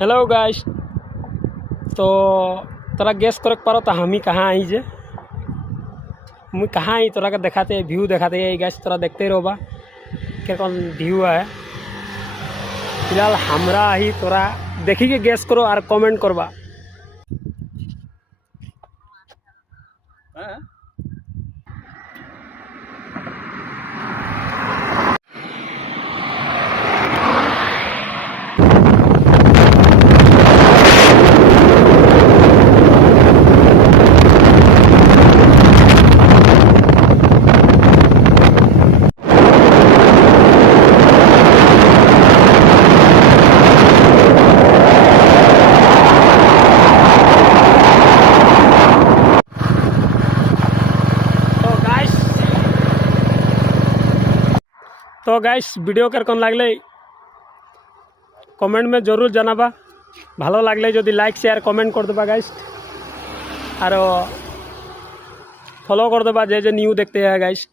Hello guys. तो तोरा gas करे पारो तो हम ही कहाँ आई जे मुझे कहाँ आई तोरा का दिखाते व्यू दिखाते है गाइस। तोरा देखते रहो बा क्या कौन व्यू है। फिलहाल हमरा ही तोरा देखी के गैस करो और कमेंट करवा। तो गाइस वीडियो कर कौन लागले कमेंट में जरूर जानाबा। भालो लागले जदि लाइक शेयर कमेंट कर देबा गाइस और फॉलो कर देबा जे न्यू देखते हैं गाइस।